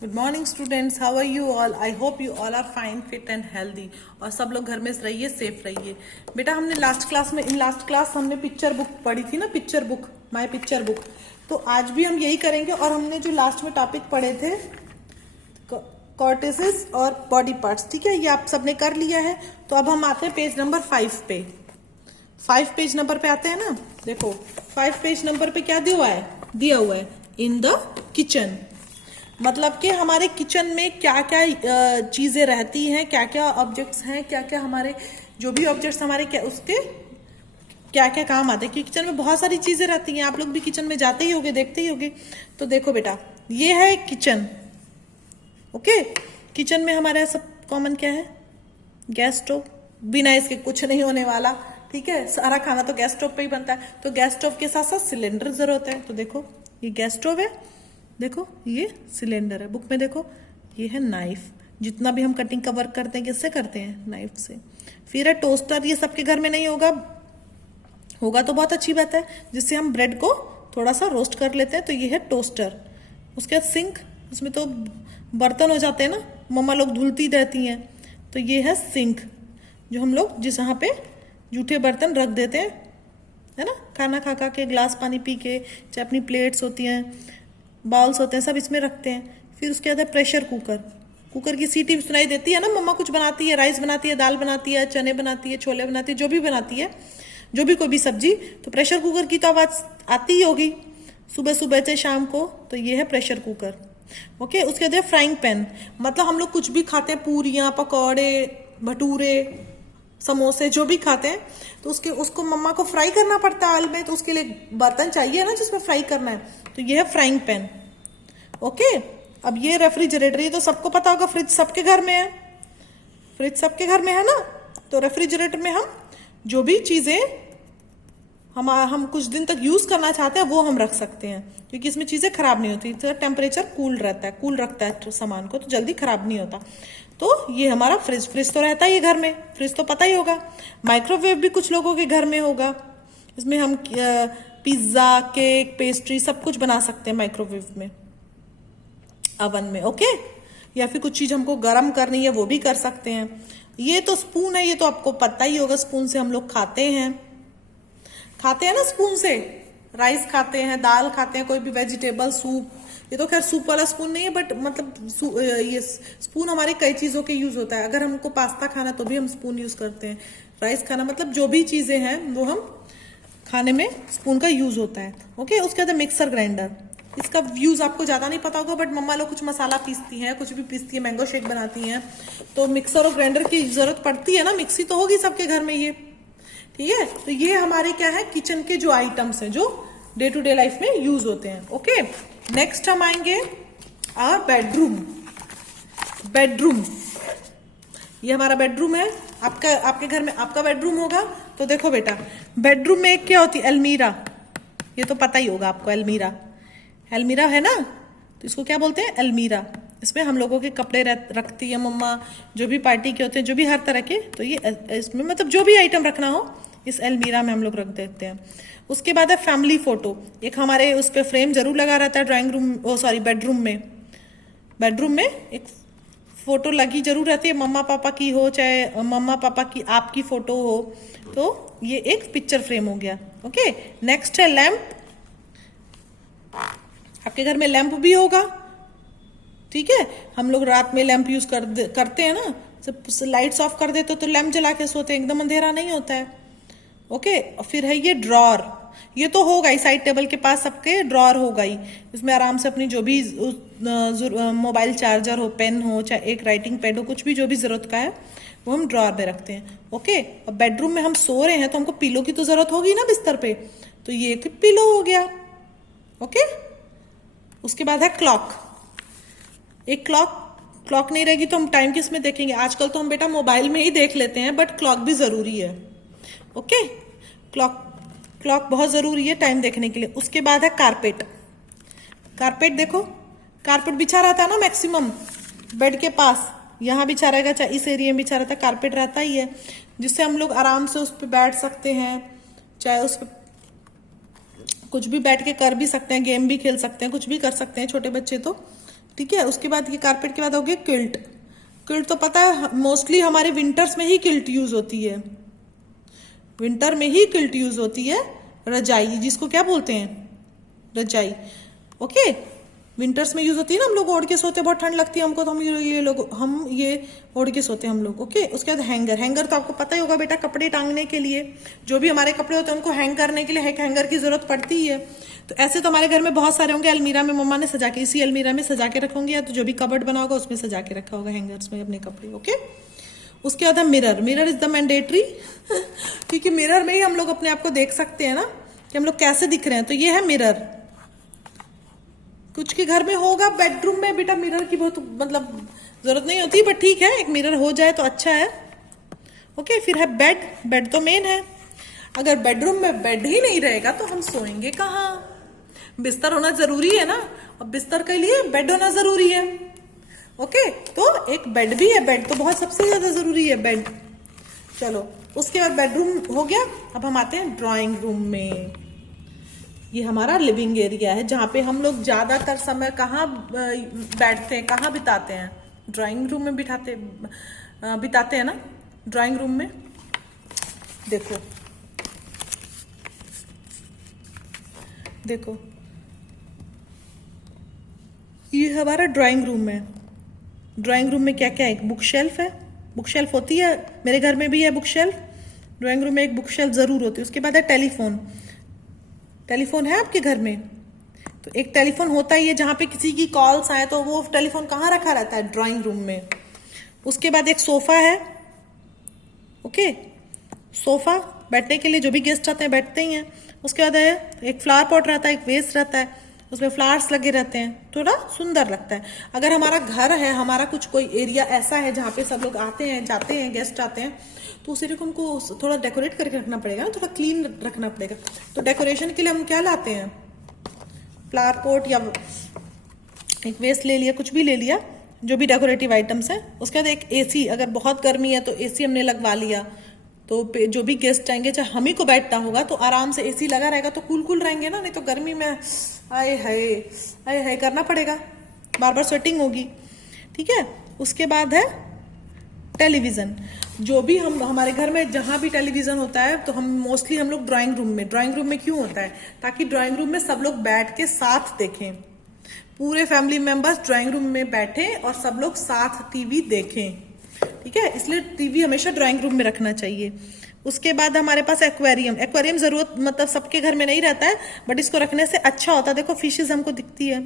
Good morning students, how are you all? I hope you all are fine, fit and healthy. और सब लोग घर में रहिए, सेफ रहिए। बेटा, हमने लास्ट क्लास हमने पिक्चर बुक पढ़ी थी ना, picture book, my picture book. तो आज भी हम यही करेंगे। और हमने जो लास्ट में टॉपिक पढ़े थे कॉर्टेसेस और बॉडी पार्ट्स, ठीक है, ये आप सबने कर लिया है। तो अब हम आते हैं पेज नंबर 5 पे। 5 पेज नंबर पे आते हैं ना। देखो 5 पेज नंबर पे क्या दिया हुआ है इन द किचन। मतलब कि हमारे किचन में क्या क्या चीजें रहती हैं, क्या क्या ऑब्जेक्ट्स हैं, क्या क्या हमारे जो भी ऑब्जेक्ट्स हमारे क्या उसके क्या क्या काम आते हैं। कि किचन में बहुत सारी चीजें रहती हैं, आप लोग भी किचन में जाते ही होगे, देखते ही होगे। तो देखो बेटा, ये है किचन। ओके, किचन में हमारे सब कॉमन क्या है? Gas stove. बिना इसके कुछ नहीं होने वाला, ठीक है। सारा खाना तो गैस स्टोव पे ही बनता है। तो गैस स्टोव के साथ साथ सिलेंडर जरूरत है। तो देखो ये गैस स्टोव है, देखो ये सिलेंडर है। बुक में देखो ये है नाइफ। जितना भी हम कटिंग का वर्क करते हैं किससे करते हैं? नाइफ से। फिर है टोस्टर। ये सबके घर में नहीं होगा, होगा तो बहुत अच्छी बात है, जिससे हम ब्रेड को थोड़ा सा रोस्ट कर लेते हैं। तो ये है टोस्टर। उसके बाद सिंक, उसमें तो बर्तन हो जाते हैं ना, मम्मा लोग धुलती रहती हैं। तो ये है सिंक, जो हम लोग जिस यहाँ पे जूठे बर्तन रख देते हैं, है ना, खाना खा खा के, ग्लास पानी पी के, चाहे अपनी प्लेट्स होती हैं, बाउल्स होते हैं, सब इसमें रखते हैं। फिर उसके बाद है प्रेशर कुकर। कुकर की सीटी सुनाई देती है ना, मम्मा कुछ बनाती है, राइस बनाती है, दाल बनाती है, चने बनाती है, छोले बनाती है, जो भी बनाती है, जो भी कोई भी सब्जी। तो प्रेशर कुकर की तो आवाज आती ही होगी सुबह सुबह से शाम को। तो ये है प्रेशर कुकर। ओके, उसके बाद फ्राइंग पैन। मतलब हम लोग कुछ भी खाते हैं, पूरियां, पकौड़े, भटूरे, समोसे, जो भी खाते हैं, तो उसको मम्मा को फ्राई करना पड़ता है ऑयल में। तो उसके लिए बर्तन चाहिए ना जिसमें फ्राई करना है। तो ये है फ्राइंग पैन। ओके, अब ये रेफ्रिजरेटर, ये तो सबको पता होगा, फ्रिज सबके घर में है। फ्रिज सबके घर में है ना। तो रेफ्रिजरेटर में हम जो भी चीजें हम कुछ दिन तक यूज करना चाहते हैं वो हम रख सकते हैं, क्योंकि इसमें चीजें खराब नहीं होती। तो टेम्परेचर कूल रहता है, कूल रखता है सामान को, तो जल्दी खराब नहीं होता। तो ये हमारा फ्रिज तो रहता ही है घर में, फ्रिज तो पता ही होगा। माइक्रोवेव भी कुछ लोगों के घर में होगा, इसमें हम पिज्जा, केक, पेस्ट्री सब कुछ बना सकते हैं माइक्रोवेव में, अवन में। ओके, या फिर कुछ चीज हमको गर्म करनी है वो भी कर सकते हैं। ये तो स्पून है, ये तो आपको पता ही होगा, स्पून से हम लोग खाते हैं ना, स्पून से राइस खाते हैं, दाल खाते हैं, कोई भी वेजिटेबल सूप। ये तो खैर सूप वाला स्पून नहीं है, बट मतलब ये स्पून हमारे कई चीजों के यूज होता है। अगर हमको पास्ता खाना तो भी हम स्पून यूज करते हैं, राइस खाना, मतलब जो भी चीजें हैं वो हम खाने में स्पून का यूज होता है। ओके, उसके बाद मिक्सर ग्राइंडर। इसका यूज आपको ज्यादा नहीं पता होगा, बट मम्मा लोग कुछ मसाला पीसती हैं, कुछ भी पीसती है, मैंगो शेक बनाती हैं, तो मिक्सर और ग्राइंडर की जरूरत पड़ती है ना। मिक्सी तो होगी सबके घर में ये, ठीक है। तो ये हमारे क्या है, किचन के जो आइटम्स हैं जो डे टू डे लाइफ में यूज होते हैं। ओके, नेक्स्ट हम आएंगे बेडरूम। बेडरूम, ये हमारा बेडरूम है। आपके घर में आपका बेडरूम होगा। तो देखो बेटा, बेडरूम में क्या होती है? अलमीरा। ये तो पता ही होगा आपको, अलमीरा। अलमीरा है ना, तो इसको क्या बोलते हैं? अलमीरा। इसमें हम लोगों के कपड़े रखती है मम्मा, जो भी पार्टी के होते हैं, जो भी हर तरह के। तो ये इसमें मतलब जो भी आइटम रखना हो इस अलमीरा में हम लोग रख देते हैं। उसके बाद है फैमिली फोटो। एक हमारे उस पर फ्रेम जरूर लगा रहता है ड्राइंग रूम, बेडरूम में। बेडरूम में एक फोटो लगी जरूर रहती है, मम्मा पापा की हो, चाहे मम्मा पापा की आपकी फोटो हो। तो ये एक पिक्चर फ्रेम हो गया। ओके, नेक्स्ट है लैंप। आपके घर में लैंप भी होगा, ठीक है। हम लोग रात में लैंप यूज करते हैं ना, जब लाइट्स ऑफ कर देते तो लैंप जला के सोते हैं, एकदम अंधेरा नहीं होता है। ओके, और फिर है ये ड्रॉर। ये तो होगा ही, साइड टेबल के पास सबके ड्रॉर होगा ही। इसमें आराम से अपनी जो भी मोबाइल चार्जर हो, पेन हो, चाहे एक राइटिंग पैड हो, कुछ भी जो भी जरूरत का है वो हम ड्रॉर में रखते हैं। ओके, अब बेडरूम में हम सो रहे हैं तो हमको पिलो की तो जरूरत होगी ना बिस्तर पे, तो ये एक पिलो हो गया। ओके, उसके बाद है क्लॉक। एक क्लॉक नहीं रहेगी तो हम टाइम किस में देखेंगे? आजकल तो हम बेटा मोबाइल में ही देख लेते हैं, बट क्लॉक भी जरूरी है। ओके, क्लॉक बहुत जरूरी है टाइम देखने के लिए। उसके बाद है कारपेट। कारपेट देखो, कारपेट बिछा रहता है ना मैक्सिमम बेड के पास, यहाँ बिछा रहेगा, चाहे इस एरिया में बिछा रहता है, कारपेट रहता ही है, जिससे हम लोग आराम से उस पर बैठ सकते हैं, चाहे उस पर कुछ भी बैठ के कर भी सकते हैं, गेम भी खेल सकते हैं, कुछ भी कर सकते हैं छोटे बच्चे तो। ठीक है। उसके बाद ये कारपेट के बाद हो गया क्विल्ट। क्विल्ट तो पता है मोस्टली हमारे विंटर्स में ही क्विल्ट यूज होती है, विंटर में ही क्विल्ट यूज होती है। रजाई जिसको क्या बोलते हैं, रजाई। ओके, विंटर्स में यूज होती है ना, हम लोग ओढ़ के सोते हैं, बहुत ठंड लगती है हमको तो हम ये ओढ़ के सोते हैं हम लोग। ओके, उसके बाद हैंगर। हैंगर तो आपको पता ही होगा बेटा, कपड़े टांगने के लिए, जो भी हमारे कपड़े होते हैं उनको हैंग करने के लिए हैंगर की जरूरत पड़ती ही है। तो ऐसे तो हमारे घर में बहुत सारे होंगे, अलमीरा में मम्मा ने सजा के, इसी अलमीरा में सजा के रखोगे, या तो जो भी कबर्ड बना होगा उसमें सजा के रखा होगा हैंगर्स में अपने कपड़े। ओके, उसके बाद है mirror. Mirror is the mandatory क्योंकि मिरर में ही हम लोग अपने आप को देख सकते हैं ना कि हम लोग कैसे दिख रहे हैं। तो ये है मिरर। कुछ के घर में होगा, बेडरूम में बेटा मिरर की बहुत मतलब जरूरत नहीं होती, बट ठीक है एक मिरर हो जाए तो अच्छा है। ओके, फिर है बेड। बेड तो मेन है। अगर बेडरूम में बेड ही नहीं रहेगा तो हम सोएंगे कहाँ? बिस्तर होना जरूरी है ना, और बिस्तर के लिए बेड होना जरूरी है। ओके, तो एक बेड भी है। बेड तो बहुत सबसे ज्यादा जरूरी है बेड। चलो, उसके बाद बेडरूम हो गया। अब हम आते हैं ड्राइंग रूम में। ये हमारा लिविंग एरिया है जहाँ पे हम लोग ज्यादातर समय कहाँ बैठते हैं, कहाँ बिताते हैं? ड्राइंग रूम में बिताते हैं ना, ड्राइंग रूम में। देखो देखो, ये हमारा ड्राइंग रूम है। ड्राइंग रूम में क्या क्या है? एक बुक शेल्फ है, बुक शेल्फ होती है, मेरे घर में भी है बुक शेल्फ। ड्राइंग रूम में एक बुक शेल्फ जरूर होती है। उसके बाद है टेलीफोन। टेलीफोन है आपके घर में? तो एक टेलीफोन होता ही है, जहां पे किसी की कॉल्स आए तो वो टेलीफोन कहाँ रखा रहता है? ड्राइंग रूम में। उसके बाद एक सोफा है। ओके, सोफा बैठने के लिए, जो भी गेस्ट आते हैं बैठते ही हैं। उसके बाद है एक फ्लावर पॉट रहता है, एक वेस्ट रहता है, उसमें फ्लावर्स लगे रहते हैं, थोड़ा सुंदर लगता है। अगर हमारा घर है, हमारा कुछ कोई एरिया ऐसा है जहाँ पे सब लोग आते हैं जाते हैं, गेस्ट आते हैं, तो उस एरिया को हमको थोड़ा डेकोरेट करके रखना पड़ेगा ना, थोड़ा क्लीन रखना पड़ेगा। तो डेकोरेशन के लिए हम क्या लाते हैं? फ्लावर पॉट या एक वेस्ट ले लिया, कुछ भी ले लिया, जो भी डेकोरेटिव आइटम्स है। उसके बाद एक एसी। अगर बहुत गर्मी है तो एसी हमने लगवा लिया, तो जो भी गेस्ट आएंगे, चाहे हम ही को बैठना होगा तो आराम से एसी लगा रहेगा तो कूल कूल रहेंगे ना, नहीं तो गर्मी में आए हाय करना पड़ेगा, बार बार स्वेटिंग होगी। ठीक है। उसके बाद है टेलीविजन। जो भी हमारे घर में जहां भी टेलीविजन होता है तो हम मोस्टली हम लोग ड्राइंग रूम में। ड्राइंग रूम में क्यों होता है? ताकि ड्राइंग रूम में सब लोग बैठ के साथ देखें, पूरे फैमिली मेंबर्स ड्राइंग रूम में बैठे और सब लोग साथ टीवी देखें। ठीक है, इसलिए टीवी हमेशा ड्राइंग रूम में रखना चाहिए। उसके बाद हमारे पास एक्वेरियम। एक्वेरियम जरूरत मतलब सबके घर में नहीं रहता है, बट इसको रखने से अच्छा होता है। देखो फिशेस हमको दिखती है,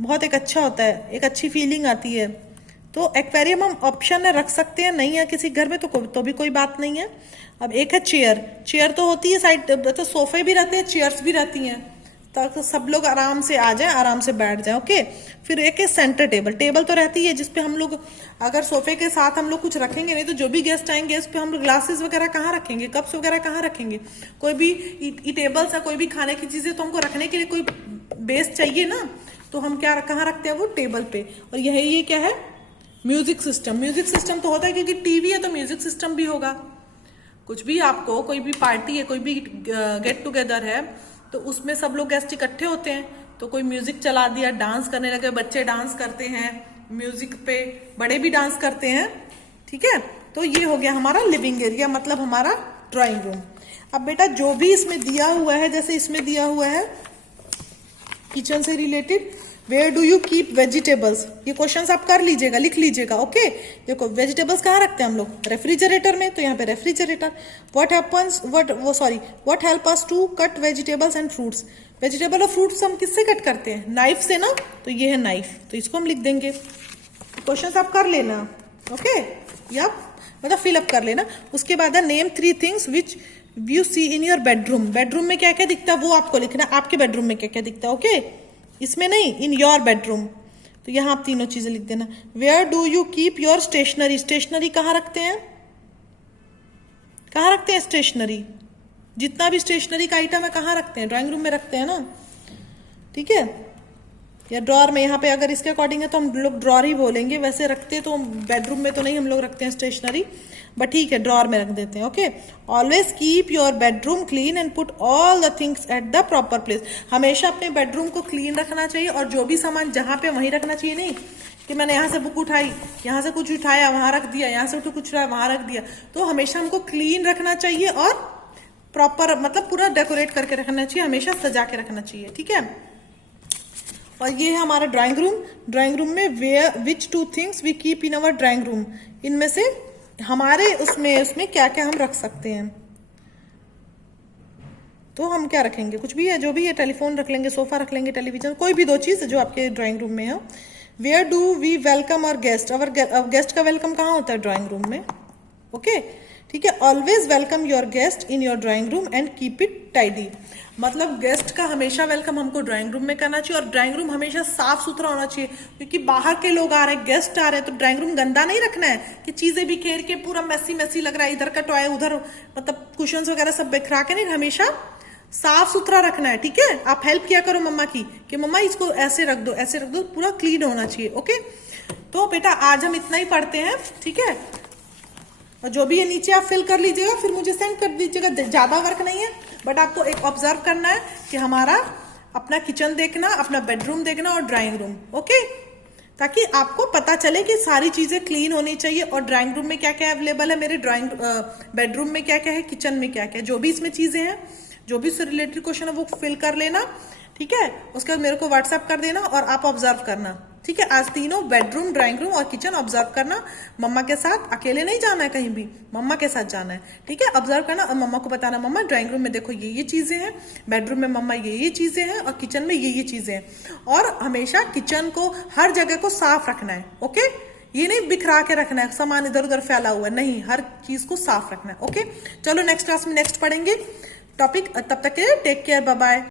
बहुत एक अच्छा होता है, एक अच्छी फीलिंग आती है। तो एक्वेरियम हम ऑप्शन में रख सकते हैं, नहीं है किसी घर में तो भी कोई बात नहीं है। अब एक है चेयर। चेयर तो होती है साइड, तो सोफे भी रहते हैं, चेयर्स भी रहती हैं, ताकि सब लोग आराम से आ जाए, आराम से बैठ जाए। ओके, फिर एक है सेंटर टेबल। टेबल तो रहती है जिसपे हम लोग अगर सोफे के साथ हम लोग कुछ रखेंगे नहीं तो जो भी गेस्ट आएंगे इस पे हम लोग ग्लासेस वगैरह कहाँ रखेंगे, कप्स वगैरह कहाँ रखेंगे? कोई भी टेबल्स है, कोई भी खाने की चीजें तो हमको रखने के लिए कोई बेस चाहिए ना, तो हम क्या कहाँ रखते हैं? वो टेबल पे। और ये क्या है? Music system. म्यूजिक सिस्टम तो होता है क्योंकि टीवी है तो म्यूजिक सिस्टम भी होगा। कुछ भी आपको, कोई भी पार्टी है, कोई भी गेट टुगेदर है, तो उसमें सब लोग गेस्ट इकट्ठे होते हैं, तो कोई म्यूजिक चला दिया, डांस करने लगे, बच्चे डांस करते हैं म्यूजिक पे, बड़े भी डांस करते हैं। ठीक है, तो ये हो गया हमारा लिविंग एरिया, मतलब हमारा ड्राइंग रूम। अब बेटा जो भी इसमें दिया हुआ है, जैसे इसमें दिया हुआ है किचन से related, where do you keep vegetables, ये क्वेश्चंस आप कर लीजिएगा, लिख लीजिएगा। ओके, देखो वेजिटेबल्स कहाँ रखते हैं हम लोग? रेफ्रिजरेटर में, तो यहाँ पे refrigerator. What help us to cut vegetables and fruits. Vegetable और फ्रूट्स हम किससे कट करते हैं? नाइफ से ना, तो ये है नाइफ, तो इसको हम लिख देंगे। क्वेश्चंस आप कर लेना। ओके, या मतलब फिलअप कर लेना। उसके बाद है name 3 things which you see in your bedroom. Bedroom में क्या क्या दिखता है वो आपको लिखना, आपके बेडरूम में क्या क्या दिखता है। ओके, इसमें नहीं, इन योर बेडरूम। तो यहां आप तीनों चीजें लिख देना। Where do you keep your stationery. Stationery कहाँ रखते हैं? कहाँ रखते हैं स्टेशनरी? जितना भी स्टेशनरी का आइटम है कहाँ रखते हैं? ड्राइंग रूम में रखते हैं ना। ठीक है, या ड्रॉर में, यहाँ पे अगर इसके अकॉर्डिंग है तो हम लोग ड्रॉर ही बोलेंगे, वैसे रखते तो बेडरूम में तो नहीं हम लोग रखते हैं स्टेशनरी, बट ठीक है ड्रॉर में रख देते हैं। Okay, always keep your bedroom clean and put all the things at the proper place. हमेशा अपने बेडरूम को क्लीन रखना चाहिए और जो भी सामान जहां पे वहीं रखना चाहिए, नहीं कि मैंने यहाँ से बुक उठाई, यहाँ से कुछ उठाया वहां रख दिया, यहाँ से कुछ उठाया वहां रख दिया। तो हमेशा हमको क्लीन रखना चाहिए और प्रॉपर मतलब पूरा डेकोरेट करके रखना चाहिए, हमेशा सजा के रखना चाहिए, ठीक है। और ये है हमारा ड्राइंग रूम। ड्राइंग रूम में where which 2 things we keep in our drawing room, इनमें से हमारे उसमें क्या क्या हम रख सकते हैं। तो हम क्या रखेंगे, कुछ भी है जो भी है, टेलीफोन रख लेंगे, सोफा रख लेंगे, टेलीविजन, कोई भी 2 चीज जो आपके ड्राइंग रूम में है। वेयर डू वी वेलकम और गेस्ट, अवर गेस्ट का वेलकम कहाँ होता है, ड्राइंग रूम में। ओके, ठीक है। Always welcome your guest in your drawing room and keep it tidy, मतलब गेस्ट का हमेशा वेलकम हमको ड्राइंग रूम में करना चाहिए और ड्राइंग रूम हमेशा साफ सुथरा होना चाहिए, क्योंकि बाहर के लोग आ रहे हैं, गेस्ट आ रहे हैं, तो ड्राइंग रूम गंदा नहीं रखना है कि चीजें बिखेर के पूरा मैसी मैसी लग रहा है, इधर का टॉय उधर, मतलब कुशन्स वगैरह सब बिखरा के नहीं, हमेशा साफ सुथरा रखना है, ठीक है। आप हेल्प किया करो मम्मा की कि मम्मा इसको ऐसे रख दो, ऐसे रख दो, पूरा क्लीन होना चाहिए। ओके, तो बेटा आज हम इतना ही पढ़ते हैं, ठीक है। और जो भी है नीचे आप फिल कर लीजिएगा, फिर मुझे सेंड कर दीजिएगा, ज्यादा वर्क नहीं है, बट आपको एक ऑब्जर्व करना है कि हमारा अपना किचन देखना, अपना बेडरूम देखना और ड्राइंग रूम, ओके, ताकि आपको पता चले कि सारी चीजें क्लीन होनी चाहिए और ड्राइंग रूम में क्या क्या अवेलेबल है, मेरे बेडरूम में क्या क्या है, किचन में क्या क्या है, जो भी इसमें चीजें हैं, जो भी उससे रिलेटेड क्वेश्चन है वो फिल कर लेना, ठीक है। उसके बाद मेरे को व्हाट्सएप कर देना और आप ऑब्जर्व करना, ठीक है। आज तीनों बेडरूम, ड्राइंग रूम और किचन ऑब्जर्व करना, मम्मा के साथ, अकेले नहीं जाना है कहीं भी, मम्मा के साथ जाना है, ठीक है। ऑब्जर्व करना और मम्मा को बताना, मम्मा ड्राइंग रूम में देखो ये चीजें हैं, बेडरूम में मम्मा ये चीजें हैं और किचन में ये चीजें हैं। और हमेशा किचन को, हर जगह को साफ रखना है, ओके। ये नहीं बिखरा के रखना है, सामान इधर उधर फैला हुआ है, नहीं, हर चीज को साफ रखना है, ओके। चलो नेक्स्ट क्लास में नेक्स्ट पढ़ेंगे टॉपिक, तब तक के टेक केयर, बाय बाय।